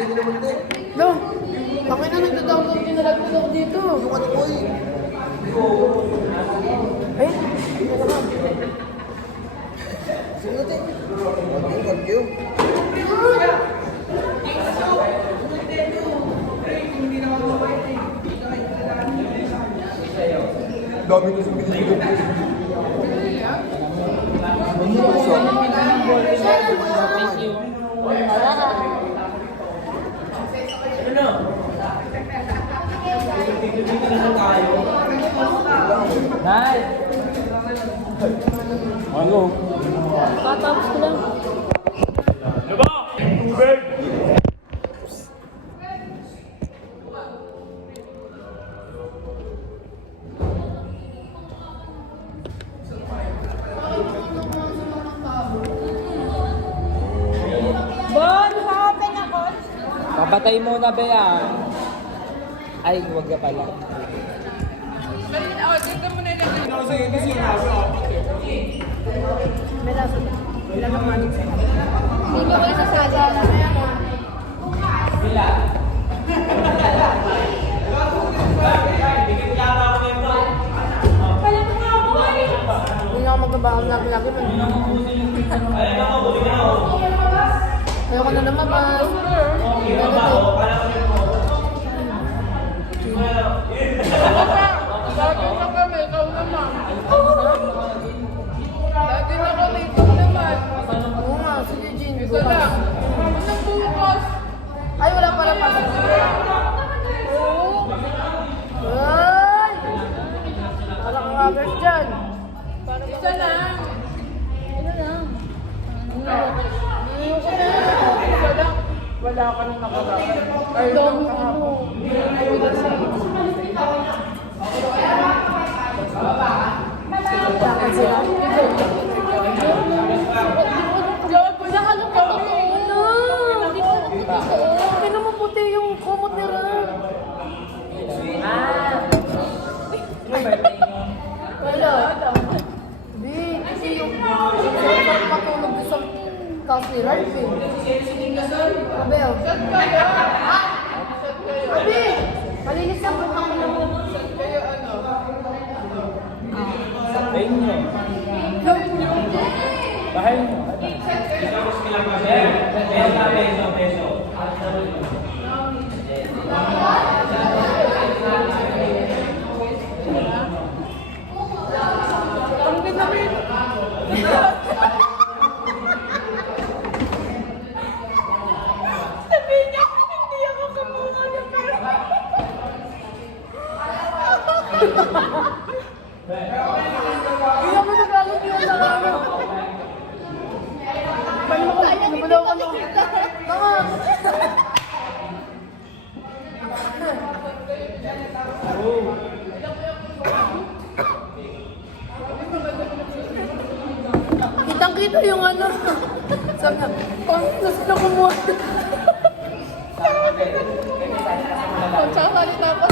No, ako na nagda-download yung nalagpag ako dito. Yung ano ko eh. Eh? Sige natin. Wag yun. Dami ko sa binigyan ko. Thank you. Nice. Ano? Katapos ko lang. Bon, open ako. Papatay muna ba yan? Ay, huwag ka pala. Hindi ko kayo sasasala na yan. Hindi na ako magbabaon lagi-lagi. Ayoko na naman mas. Lagi na kami, ikaw naman. Lagi na kami, ikaw naman. Oo nga, sige Jean. Isa lang. Anong bukas? Ay, wala pala pa. Oo. Ay! Wala kang others dyan. Isa lang. Ano lang? Isa lang. Wala ka nang nakaraan. Ay, Dami kahapon. ano. Dapat sila. Nakalang ka totoo na. Hindi ko totoo. Tingnan mo puti yung kumot ni Ram. Wala. Di, kasi yung sarap matulog doon sa house ni Ralph eh. Sabi oh. Sabi! Malinis ang buka ko lang. Bahin nyo. Bahin nyo. Ang ginamit. Sabihin niya, hindi ako kamukha niya, pero... Hindi ako naglalog yun sa ano. Nabalaw ka nung. Tama. Kitang-kita yung ano. Sabi na, nasa na kumuha. Kung saan salita ko.